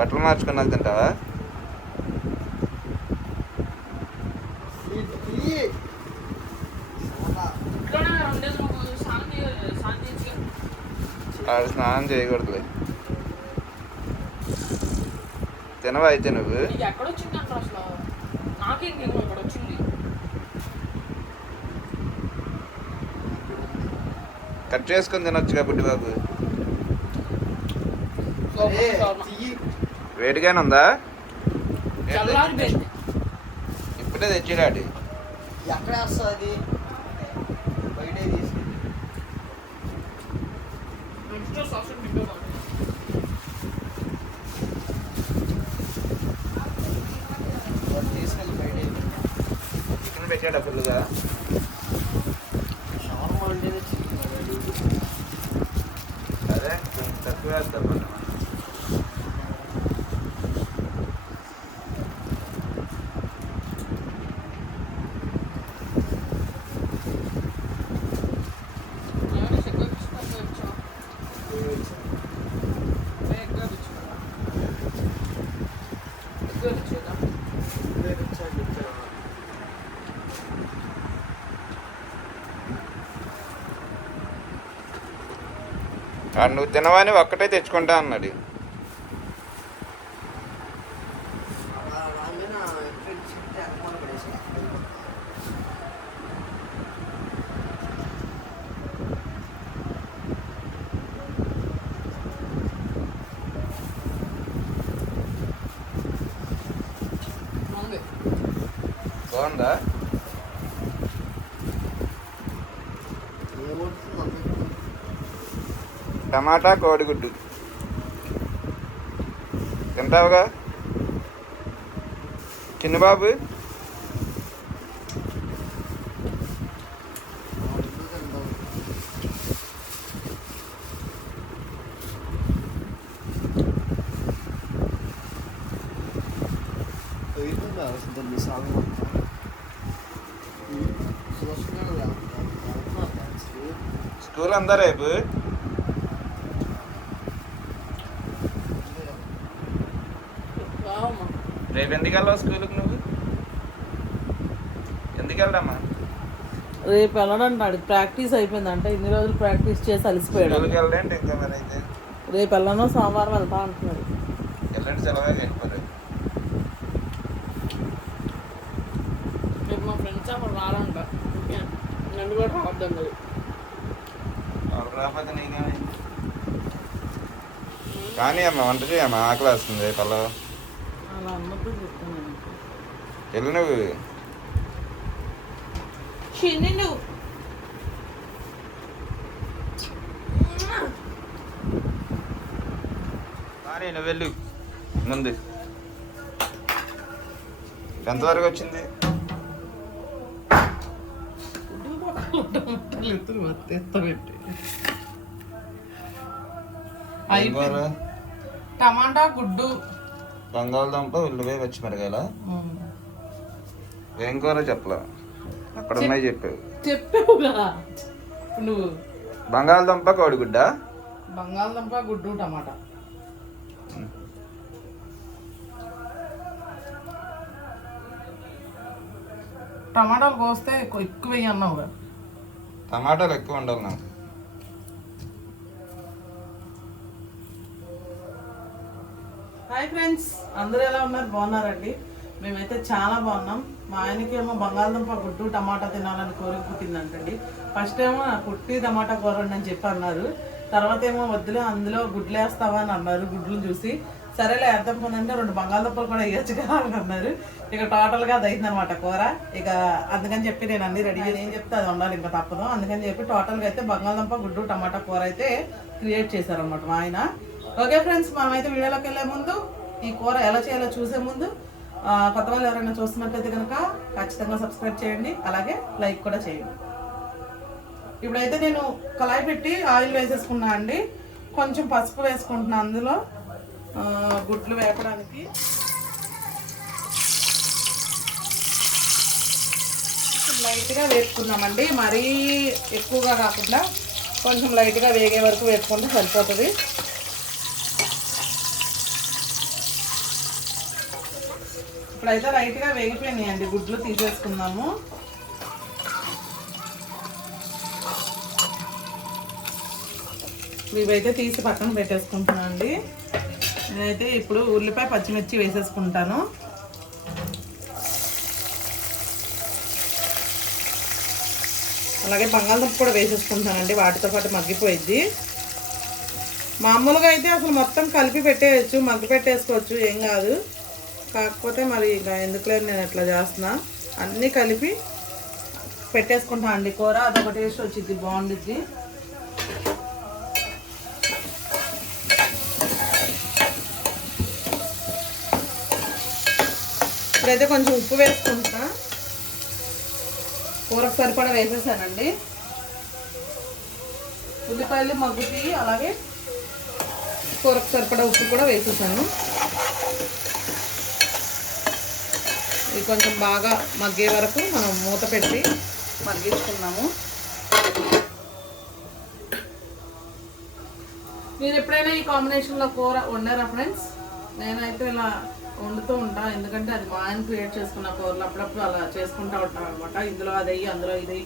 బట్టలు మార్చుకున్నాక తింటావా స్నానం చేయకూడదు ఆడ స్నానం చేయకూడదులే. తినవా అయితే నువ్వు? కట్ చేసుకొని తినొచ్చుగా కాబట్టి బాబు వేడిగానే ఉందా? ఇప్పుడే తెచ్చిరాడు ఎక్కడ వస్తుంది బయటే తీసుకెళ్ళి బయటే. చికెన్ పెట్టాడా ఫుల్గా షవర్మా అంటేనే చికెన్ అదే కొంచెం తక్కువ వేద్దాం మనం. ఏమైనా చెక్క తీసుకొని వచ్చావు ఎగ్గా తెచ్చుకున్నా ఎగ్గా తెచ్చేదా ఆడు నువ్వు తినవని ఒక్కటే తెచ్చుకుంటా అన్నాడు రాగానే ఎక్కడ చెప్తే అక్కడ పడేసి ఉంది బాగుందా ఏమవుతుంది టమాటా కోడిగుడ్డు. తింటావుగా? చిన్నబాబు? స్కూల్ అందా రేపు? రేపు ఎందుకు వెళ్ళావు స్కూల్కి నువ్వు? ఎందుకు వెళ్దామా రేపు వెళ్ళడంటాడు ప్రాక్టీస్ అయిపోయిందంట. ఇన్ని రోజులు ప్రాక్టీస్ చేసి అలసిపోయాడు. స్కూల్కి వెళ్ళండి ఇంకా మరి అయితే. రేపు వెళ్ళను సోమవారం వెళ్తా అంటున్నాడు. వెళ్ళండి సెలవుగా వెళ్ళిపోరు రేపు మా ఫ్రెండ్స్ రారంట. ఓకే. నన్ను కూడా రావద్దాం మరి వాళ్ళు రాకపోతే నీకేమైంది? కానీ అమ్మ వంట చేయమ్మ ఆకలి వస్తుంది రేపు అలా వెళ్ళు నువ్వు చిన్ని నువ్వు. కానీ నువ్వు వెళ్ళు. ముందు. ఎంతవరకు వచ్చింది? టమాటా గుడ్డు. బంగాళదుంప ఉల్లిపాయ పచ్చిమిరకాయల ఏం కూర చెప్పలా? అక్కడ ఉన్నాయి చెప్పావు చెప్పావుగా. నువ్వు. బంగాళదుంప కోడిగుడ్డ? బంగాళదుంప గుడ్డు టమాటా. టమాటాలు కోస్తే ఎక్కువ అన్నావుగా టమాటాలు ఎక్కువ ఉండాలి నాకు. హాయ్ ఫ్రెండ్స్ అందరూ ఎలా ఉన్నారు? బాగున్నారండి మేమైతే చాలా బాగున్నాం. మా ఆయనకి ఏమో బంగాళదుంప గుడ్డు టమాటా తినాలని కోరిక పుట్టిందంటండి. ఫస్ట్ ఏమో పుట్టి టమాటా కూర అని చెప్పి అన్నారు. తర్వాత ఏమో వద్దులే అందులో గుడ్లు వేస్తావా అని అన్నారు గుడ్లు చూసి. సరేలే అర్థం పొందంటే రెండు బంగాళదుంపలు కూడా వేయచ్చుగా అని అన్నారు. ఇక టోటల్గా అది అయిందనమాట కూర. ఇక అందుకని చెప్పి నేను అన్ని రెడీ చేసి ఏం చెప్తే అది ఉండాలి ఇంకా తప్పదు. అందుకని చెప్పి టోటల్గా అయితే బంగాళదుంప గుడ్డు టమాటా కూర అయితే క్రియేట్ చేశారనమాట మా ఆయన. ఓకే ఫ్రెండ్స్ మనమైతే వీడియోలోకి వెళ్ళే ముందు ఈ కూర ఎలా చేయాలో చూసే ముందు కొత్త వాళ్ళు ఎవరైనా చూస్తున్నట్లయితే కనుక ఖచ్చితంగా సబ్స్క్రైబ్ చేయండి. అలాగే లైక్ కూడా చేయండి. ఇప్పుడైతే నేను కళాయి పెట్టి ఆయిల్ వేసేసుకున్నా అండి. కొంచెం పసుపు వేసుకుంటున్నాను అందులో. గుడ్లు వేపడానికి. లైట్గా వేసుకున్నామండి. మరీ ఎక్కువగా కాకుండా కొంచెం లైట్గా వేగే వరకు వేసుకుంటే సరిపోతుంది. ఇప్పుడైతే లైట్గా వేగిపోయినాయండి. గుడ్లు తీసేసుకుందాము. ఇవైతే తీసి పక్కన పెట్టేసుకుంటున్నాను అండి. నేనైతే ఇప్పుడు ఉల్లిపాయ పచ్చిమిర్చి వేసేసుకుంటాను. అలాగే బంగాళదుంప కూడా వేసేసుకుంటానండి వాటితో పాటు మగ్గిపోయిద్ది. మామూలుగా అయితే అసలు మొత్తం కలిపి పెట్టేయచ్చు మగ్గి పెట్టేసుకోవచ్చు ఏం కాదు. కాకపోతే మరి ఇంకా ఎందుకులేదు నేను అట్లా చేస్తున్నా? అన్నీ కలిపి పెట్టేసుకుంటా అండి. కూర అదొక టేస్ట్ వచ్చింది బాగుండిద్ది. ఇప్పుడైతే కొంచెం ఉప్పు వేసుకుంటా. కూరకు సరిపడా వేసేసానండి. ఉల్లిపాయలు మగ్గుతాయి అలాగే కూరకు సరిపడా ఉప్పు కూడా వేసేసాను. ఇది కొంచెం బాగా మగ్గే వరకు మనం మూత పెట్టి మగ్గించుకున్నాము మీరు ఎప్పుడైనా ఈ కాంబినేషన్లో కూర వండారా ఫ్రెండ్స్? నేనైతే ఇలా వండుతూ ఉంటాను ఎందుకంటే అది మా ఆయన క్రియేట్ చేసుకున్న కూరలు అప్పుడప్పుడు అలా చేసుకుంటా ఉంటాం అనమాట ఇందులో అది అయ్యి అందులో ఇది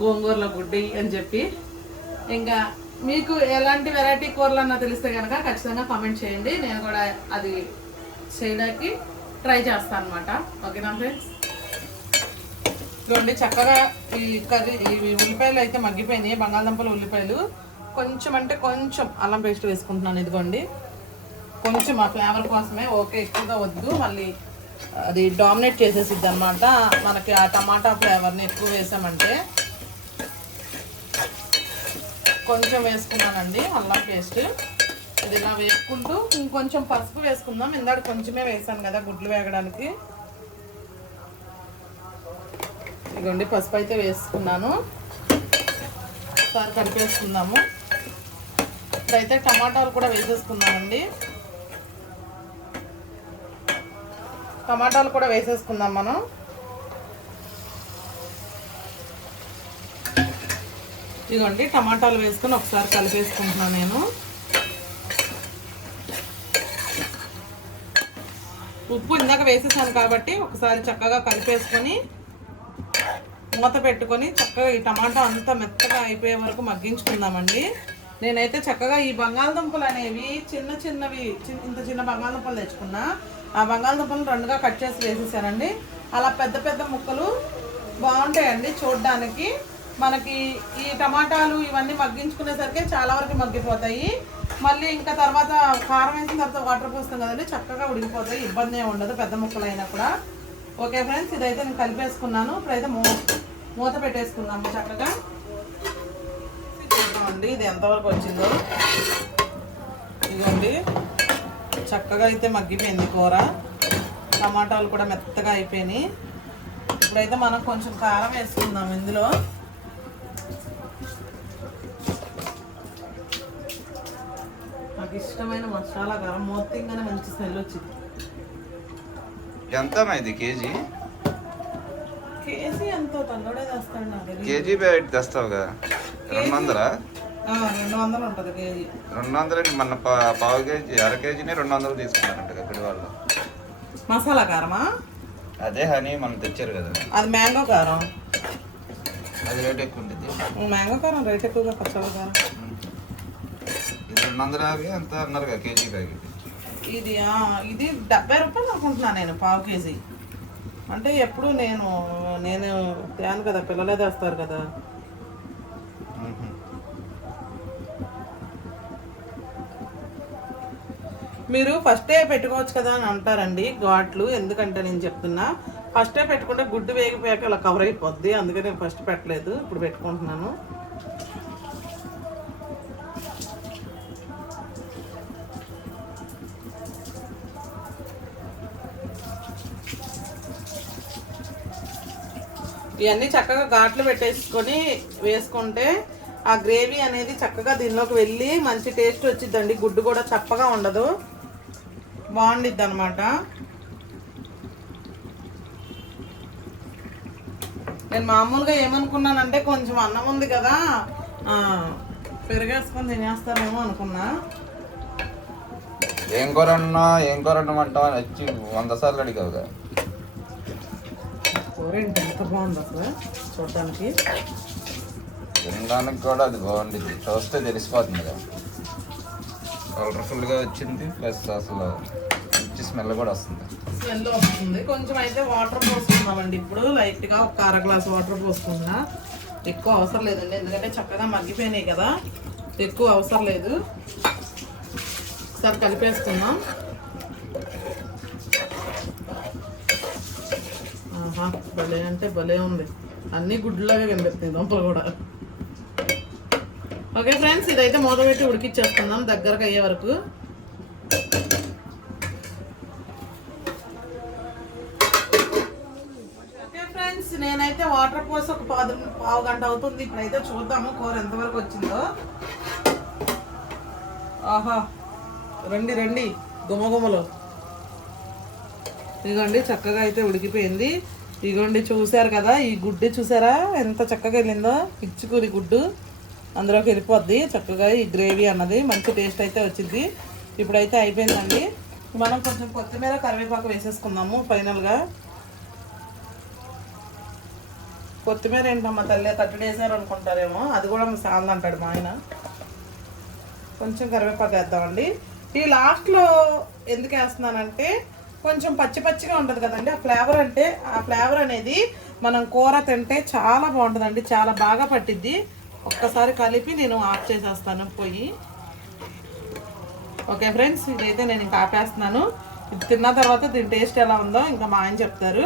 గోంగూరలో గుడ్డి అని చెప్పి. ఇంకా మీకు ఎలాంటి వెరైటీ కూరలు అన్నా తెలిస్తే కనుక ఖచ్చితంగా కామెంట్ చేయండి. నేను కూడా అది చేయడానికి ట్రై చేస్తాను అనమాట ఓకేనా ఫ్రెండ్స్? చూడండి చక్కగా ఈ కర్రీ ఈ ఉల్లిపాయలు అయితే మగ్గిపోయినాయి. బంగాళదుంపలు ఉల్లిపాయలు. కొంచెం అంటే కొంచెం అల్లం పేస్ట్ వేసుకుంటున్నాను ఇదిగోండి. కొంచెం ఆ ఫ్లేవర్ కోసమే ఓకే ఎక్కువగా వద్దు. మళ్ళీ అది డామినేట్ చేసేసిద్ది అనమాట మనకి ఆ టమాటా ఫ్లేవర్ని ఎక్కువ వేసామంటే. కొంచెం వేసుకున్నానండి అల్లం పేస్ట్. ఇది ఇలా వేసుకుంటూ ఇంకొంచెం పసుపు వేసుకుందాం. ఇందాక కొంచెమే వేసాను కదా గుడ్లు వేగడానికి. ఇదిగోండి పసుపు అయితే వేసుకున్నాను. ఒకసారి కలిపేసుకుందాము. ఇప్పుడైతే టమాటాలు కూడా వేసేసుకుందామండి. టమాటాలు కూడా వేసేసుకుందాం మనం. ఇదిగోండి టమాటాలు వేసుకొని ఒకసారి కలిపేసుకుంటున్నాను నేను. ఉప్పు ఇందాక వేసేసాను కాబట్టి ఒకసారి చక్కగా కలిపేసుకొని మూత పెట్టుకొని చక్కగా ఈ టమాటా అంతా మెత్తగా అయిపోయే వరకు మగ్గించుకుందామండి. నేనైతే చక్కగా ఈ బంగాళదుంపలు అనేవి చిన్న చిన్నవి ఇంత చిన్న బంగాళదుంపలు తెచ్చుకున్నా. ఆ బంగాళదుంపలు రెండుగా కట్ చేసి వేసేసానండి. అలా పెద్ద పెద్ద ముక్కలు బాగుంటాయండి చూడడానికి. మనకి ఈ టమాటాలు ఇవన్నీ మగ్గించుకునేసరికి చాలా వరకు మగ్గిపోతాయి. మళ్ళీ ఇంకా తర్వాత కారం వేసిన తర్వాత వాటర్ పోస్తాం కదండి చక్కగా ఉడికిపోతాయి ఇబ్బంది ఏమి ఉండదు పెద్ద ముక్కలు అయినా కూడా. ఓకే ఫ్రెండ్స్ ఇదైతే నేను కలిపేసుకున్నాను. ఇప్పుడైతే మూ మూత పెట్టేసుకున్నాము చక్కగా. చూద్దామండి ఇది ఎంతవరకు వచ్చిందో. ఇదిగోండి చక్కగా అయితే మగ్గిపోయింది కూర. టమాటాలు కూడా మెత్తగా అయిపోయినాయి. ఇప్పుడైతే మనం కొంచెం కారం వేసుకుందాం ఇందులో. నాకు ఇష్టమైన మసాలా కారం మొత్తంగానే మంచి స్మెల్ వచ్చింది. ఎంత ఇది? కేజీ? కేజీ ఎంతో? తల్లడే తెస్తాడు నాకు. కేజీ బయట తెస్తావు కదా? రెండు వందలా? ఆ, రెండు వందలు ఉంటుంది కేజీ. రెండు వందలు మన పావు కేజీ అర కేజీని రెండు వందలు తీసుకున్నారంట ఇక్కడ వాళ్ళు మసాలా కారమా? అదే హనీ మనం తెచ్చారు కదా. అది మ్యాంగో కారం. అది రేట్ ఎక్కువ ఉంటుంది. మ్యాంగో కారం రేట్ ఎక్కువగా పచ్చడి కారం. ఇది రెండు అంత అన్నారు కదా కేజీ ప్యాకెట్ ఇది ఇది డెబ్బై రూపాయలు అనుకుంటున్నాను నేను పావు కేజీ. అంటే ఎప్పుడు నేను నేను తేను కదా పిల్లలే తెస్తారు కదా. మీరు ఫస్టే పెట్టుకోవచ్చు కదా అని అంటారండి ఘాట్లు ఎందుకంటే నేను చెప్తున్నా. ఫస్టే పెట్టుకుంటే గుడ్డు వేగిపోయాక ఇలా కవర్ అయిపోద్ది అందుకే నేను ఫస్ట్ పెట్టలేదు ఇప్పుడు పెట్టుకుంటున్నాను. ఇవన్నీ చక్కగా ఘాట్లు పెట్టేసుకొని వేసుకుంటే ఆ గ్రేవీ అనేది చక్కగా దీనిలోకి వెళ్ళి మంచి టేస్ట్ వచ్చిద్దండి. గుడ్డు కూడా చప్పగా ఉండదు. బాగుండిద్ది అనమాట నేను మామూలుగా ఏమనుకున్నానంటే కొంచెం అన్నం ఉంది కదా పెరిగేసుకొని తినేస్తానేమో అనుకున్నా. ఏం కూర అన్నా ఏం కూర అన్నమంటావు అని వచ్చి వంద సార్లు అడిగావు కదా కూర ఏంటి ఎంత బాగుంది అసలు చూడటానికి తినడానికి కూడా అది బాగుంటుంది చూస్తే తెలిసిపోతుంది కదా. కలర్ఫుల్గా వచ్చింది ప్లస్ అసలు మంచి స్మెల్ కూడా వస్తుంది. స్మెల్ వస్తుంది. కొంచెం అయితే వాటర్ పోసుకుందామండి. ఇప్పుడు లైట్గా ఒక అర గ్లాస్ వాటర్ పోసుకున్నా ఎక్కువ అవసరం లేదండి. ఎందుకంటే చక్కగా మగ్గిపోయినాయి కదా. ఎక్కువ అవసరం లేదు. ఒకసారి కలిపేసుకుందాం. ఆహా భలే అంటే భలే ఉంది. అన్ని గుడ్లాగా కనిపిస్తుంది దుంపలు కూడా. ఓకే ఫ్రెండ్స్ ఇదైతే మూత పెట్టి ఉడికిచ్చేస్తున్నాం దగ్గరకు అయ్యే వరకు. ఓకే ఫ్రెండ్స్ నేనైతే వాటర్ పోసి ఒక పాదు పావు గంట అవుతుంది. ఇప్పుడైతే చూద్దాము కూర ఎంతవరకు వచ్చిందో. ఆహా రండి రండి. గుమగుమలు. ఇదిగోండి చక్కగా అయితే ఉడికిపోయింది. ఇదిగోండి చూసారు కదా ఈ గుడ్డు చూసారా ఎంత చక్కగా వెళ్ళిందో? పిచ్చుకూరి గుడ్డు. అందులోకి వెళ్ళిపోద్ది. చక్కగా ఈ గ్రేవీ అన్నది మంచి టేస్ట్ అయితే వచ్చింది. ఇప్పుడైతే అయిపోయిందండి. మనం కొంచెం కొత్తిమీర కరివేపాకు వేసేసుకుందాము ఫైనల్గా. కొత్తిమీర ఏంటమ్మా తల్లి? కట్టడి వేసారు అనుకుంటారేమో. అది కూడా సాంగ్ అంటాడు మా ఆయన. కొంచెం కరివేపాకు వేద్దామండి. ఈ లాస్ట్లో ఎందుకు వేస్తున్నానంటే కొంచెం పచ్చి పచ్చిగా ఉంటుంది కదండి. ఆ ఫ్లేవర్ అంటే ఆ ఫ్లేవర్ అనేది మనం కూర తింటే చాలా బాగుంటుందండి. చాలా బాగా పట్టిద్ది. ఒక్కసారి కలిపి నేను ఆఫ్ చేసేస్తాను పొయ్యి. ఓకే ఫ్రెండ్స్ ఇదైతే నేను ఇంకా ఆపేస్తున్నాను. ఇది తిన్న తర్వాత దీని టేస్ట్ ఎలా ఉందో ఇంకా మా ఆయన చెప్తారు.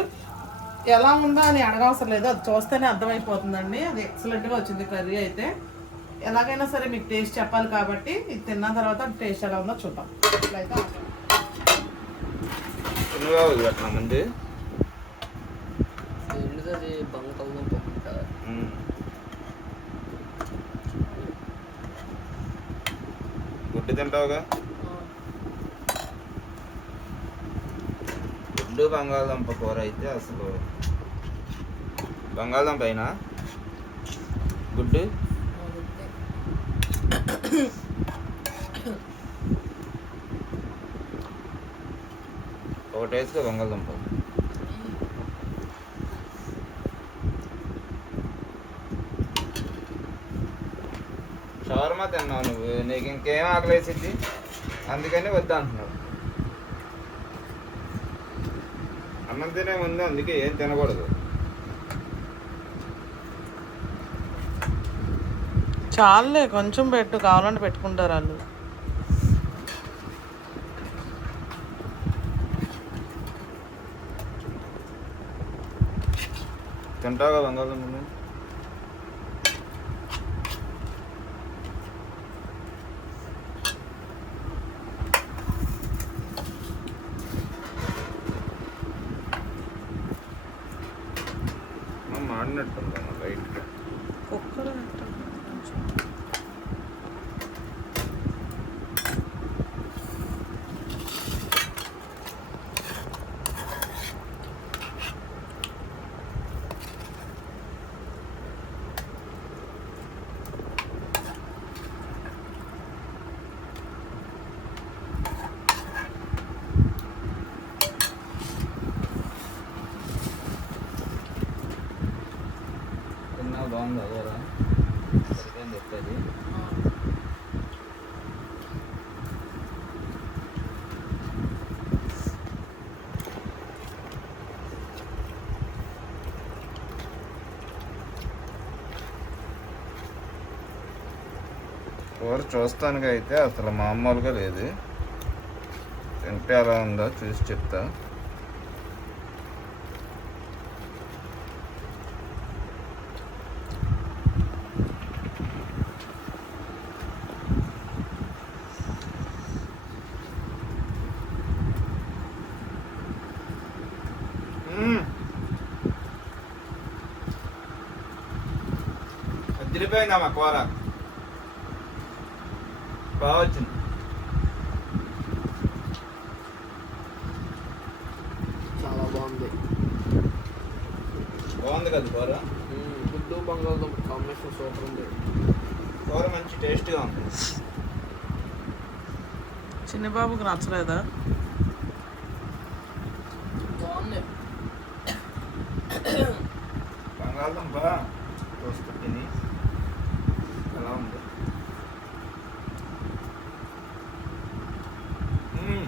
ఎలా ఉందో అని అడగవసరం లేదు. అది చూస్తేనే అర్థమైపోతుందండి. అది ఎక్సలెంట్గా వచ్చింది కర్రీ అయితే. ఎలాగైనా సరే మీకు టేస్ట్ చెప్పాలి కాబట్టి ఇది తిన్న తర్వాత టేస్ట్ ఎలా ఉందో చూద్దాం. ఇట్లయితే ఆపేద్దాం. తినుగా పెట్టిన ముందు ఎందుకది బంగాళదుంప ఉంటారు ఉమ్. గుడ్డు తింటావుగా గుడ్డు బంగాళదుంప కూర అయితే అసలు బంగాళదుంప అయినా గుడ్డు ఒకటి వేసుకో బంగాళదుంప షవర్మా తిన్నావు నువ్వు నీకు ఇంకేం ఆకలేసిద్ది అందుకని వద్దా అంటున్నావు. అన్నం తినే ముందు అందుకే ఏం తినకూడదు. చాలే కొంచెం పెట్టు కావాలంటే పెట్టుకుంటారు వాళ్ళు. తింటావుగా బంగాళదుంప నువ్వు? అమ్మ, మాడినట్టుందమ్మ లైట్గా కుక్కర్ తిన్నావు బాగుంది అదోరా సరిపోయింది ఎత్తది కూర చూస్తానికి అయితే అసలు మామూలుగా లేదు. తింటే ఎలా ఉందో చూసి చెప్తా. అదిరిపోయిందమ్మా కూర బాగా వచ్చింది చాలా బాగుంది బాగుంది కదా? గుడ్డు బంగాళదుంప కాంబినేషన్ సూపర్ ఉంది. కూర మంచి టేస్ట్గా ఉంది. చిన్న బాబుకి నచ్చలేదా? బాగుంది. బంగాళదుంప టోస్ట్ తిని ఎలా ఉంది మ్మ్.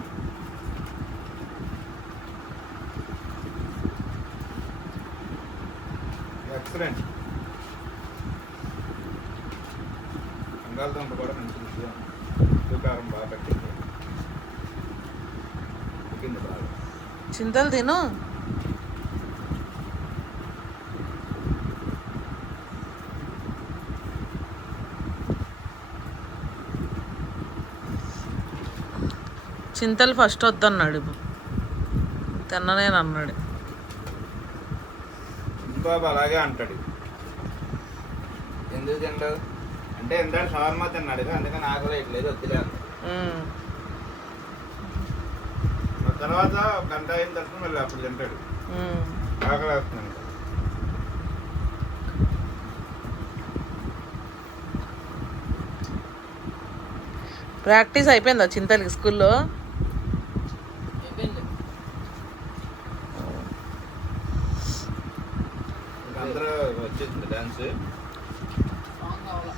ఎక్సలెంట్ బంగాళదుంప కూడా మంచి రుచిగా ఉంది ఉప్పు కారం బాగా పట్టింది ఉడికింది బాగా చింతలు తిను చింతలు ఫస్ట్ వద్దన్నాడు తిన్ననేను అన్నాడు ఇంబాబు అలాగే అంటాడు. ఎందుకు తింటావు అంటే ఎంత షవర్మా తిన్నాడు అందుకని ఆకలి వేయట్లేదు వద్దులే తర్వాత ఒక గంట అయిన తర్వాత మళ్ళీ అప్పుడు తింటాడు. ఆకలి వేస్తున్నాను ప్రాక్టీస్ అయిపోయిందా చింతలకి స్కూల్లో? అయిపోయింది ఇంకా అందరూ వచ్చేసింది డాన్స్ సాంగ్ కావాలా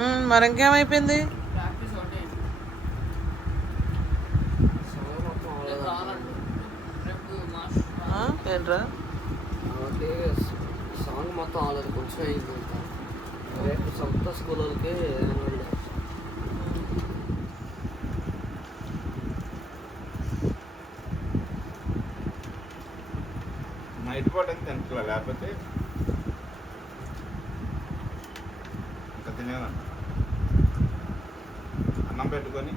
ఉమ్, మరి ఇంకేమైపోయింది ప్రాక్టీస్ ఒకటి సాంగ్ మొత్తం రేపు అవ్వలేదు రానండి రేపు మాస్టర్ ఆ? ఏంట్రా? సాంగ్ మొత్తం అవ్వలేదు కొంచెం అయింది రేపు సొంత స్కూల్ వాళ్ళకి నైట్ పూట ఏం తింటలే లేకపోతే ఇంకా తినేవాను అన్నం పెట్టుకొని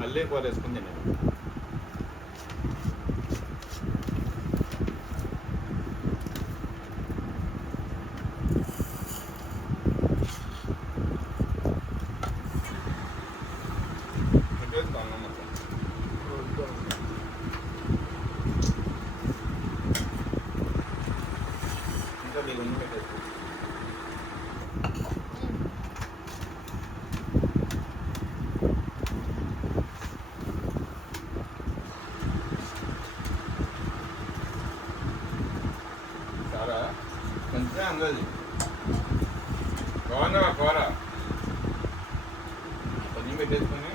మళ్ళీ కూర వేసుకొని తినేది పెట్టేసుకో అన్నం మొత్తం ఇంకా దిగుంది పెట్టేసుకో చాలా కొంచెం అందది బాగుందా కూర కొంచెం పెట్టేసుకొని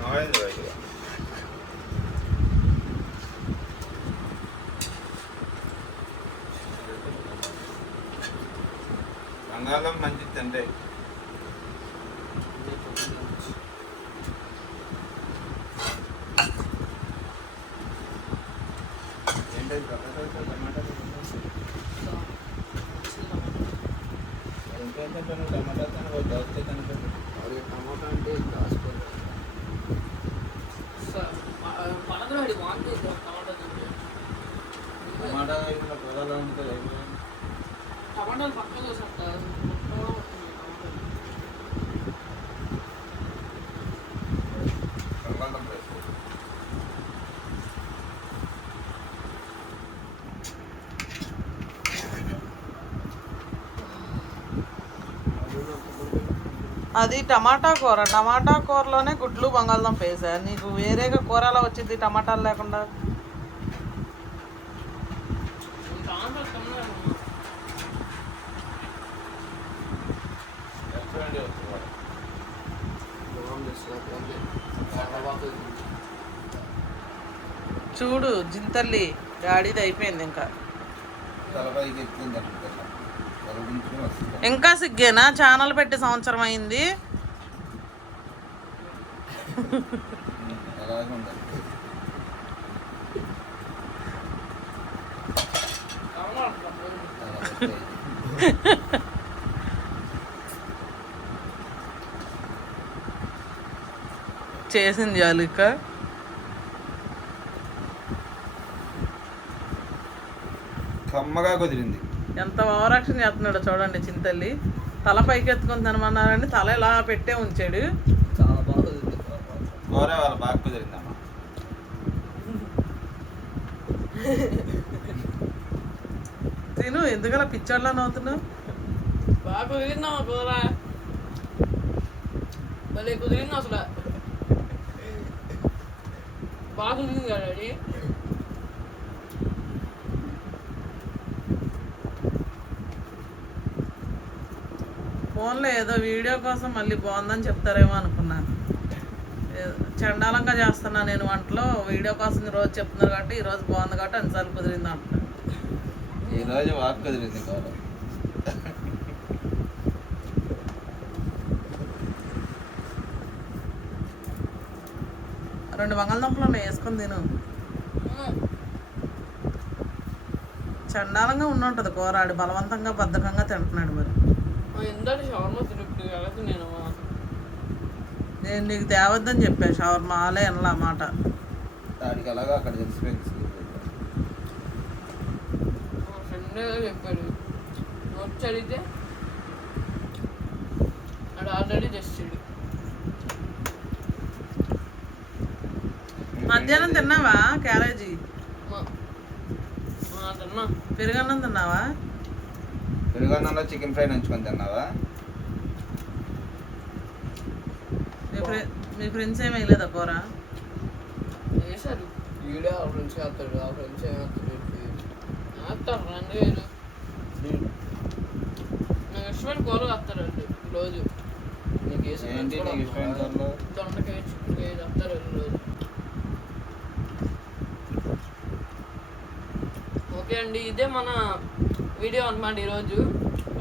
బాగుంది బయటగా బంగాళం మంచిది తింటే ఏంటది టమాటా టమాటా ఇంకేం తింటాను టమాటా తిన దోసకాయ తినట్టు అది టమాటా అంటే దాచుకోలేదు పనగరాడి వాంతి టమాటా టమాటా టమాటాలు పక్కన చూసంట బంగాళదుంప వేసుకో అది టమాటా కూర. టమాటా కూరలోనే గుడ్లు బంగాళదుంప వేసా. నీకు వేరేగా కూర అలా వచ్చింది టమాటాలు లేకుండా? చూడు జింతల్లి డాడీది అయిపోయింది ఇంకా. ఇంకా సిగ్గేనా? ఛానల్ పెట్టి సంవత్సరం అయింది. చేసింది చాలు ఇక కమ్మగా కుదిరింది. ఎంత ఓవరాక్షన్ చేస్తున్నాడో చూడండి చింతల్లి. తల పైకి ఎత్తుకొని తినమన్నారండి. తల ఇలా పెట్టే ఉంచాడు. తిను ఎందుకలా పిచ్చోళ్ళ నవ్వుతున్నావు? బాగా కుదిరిందా కూర. భలే కుదిరింది అసలు. బాగా ఉంది కదా ఫోన్లో ఏదో వీడియో కోసం మళ్ళీ బాగుందని చెప్తారేమో అనుకున్నాను. చండాలంగా చేస్తున్నా నేను వంటలో వీడియో కోసం రోజు చెప్తున్నారు కాబట్టి ఈ రోజు బాగుంది కాబట్టి అన్నిసార్లు కుదిరింది అంటున్నాను ఈ రోజు వాక్ కుదిరింది కూర రెండు బంగాళదుంపలు ఉన్నాయి వేసుకొని తిను. చండాలంగా ఉండుంటది కూర ఆడు బలవంతంగా బద్ధకంగా తింటున్నాడు మరి ఎందరు షవర్మ తినప్పుడు ఎలా నేను నేను నీకు తేవద్దని చెప్పా షవర్మా ఆలే అనలా మాట. దానికి అలాగా అక్కడ తెలిసిపోయింది మా ఫ్రెండ్ చెప్పాడు వచ్చి అడిగితే అక్కడ ఆల్రెడీ తెచ్చాడు మధ్యాహ్నం తిన్నావా క్యారేజీ? తిన్నా. పెరుగన్నం తిన్నావా? పెరుగన్నంలో చికెన్ ఫ్రై నంచుకొని తిన్నావా? మీ ఫ్రె మీ ఫ్రెండ్స్ ఏమి వేయలేదా కూర వేశారు ఈడే ఆ ఫ్రెండ్స్ చేస్తాడు ఆ ఫ్రెండ్స్ ఏమవుతాడు వేస్తారు రెండు వేలు. నాకు ఇష్టమైన కూరలు వేస్తారండి రోజు నీకు వేసే దొండకాయ చిక్కుడుకాయ వేస్తారు రోజు ఓకే అండి ఇదే మన వీడియో అనమాట ఈరోజు.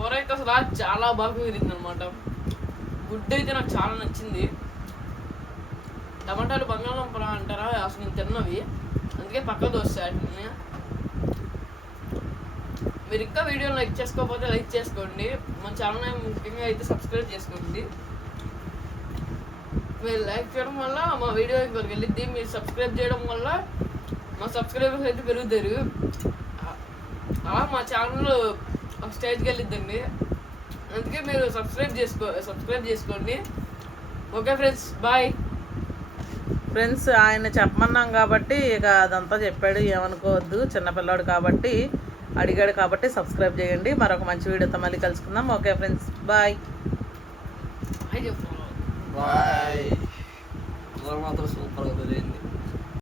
కూర అయితే అసలు చాలా బాగా కుదిరింది అనమాట గుడ్ అయితే నాకు చాలా నచ్చింది. టమాటాలు బంగాళదుంప అంటారా? అసలు నేను తిన్నవి. అందుకే పక్క దోస్తాయి వాటిని. మీరు ఇంకా వీడియో లైక్ చేసుకోకపోతే లైక్ చేసుకోండి. మన ఛానల్ ముఖ్యంగా అయితే సబ్స్క్రైబ్ చేసుకోండి. మీరు లైక్ చేయడం వల్ల మా వీడియో ఇంకొకరికి వెళ్ళిద్ది. మీరు సబ్స్క్రైబ్ చేయడం వల్ల మా సబ్స్క్రైబర్స్ అయితే పెరుగుతారు. అలా మా ఛానల్ స్టేజ్కి వెళ్ళిద్దండి. అందుకే మీరు సబ్స్క్రైబ్ చేసుకో సబ్స్క్రైబ్ చేసుకోండి. Okay friends bye. ఫ్రెండ్స్ ఆయన చెప్పమన్నాం కాబట్టి ఇక అదంతా చెప్పాడు ఏమనుకోవద్దు. చిన్నపిల్లాడు కాబట్టి అడిగాడు కాబట్టి సబ్స్క్రైబ్ చేయండి. మరొక మంచి వీడియోతో మళ్ళీ కలుసుకుందాం. Okay friends bye. బాయ్ సూపర్గా కుదిరింది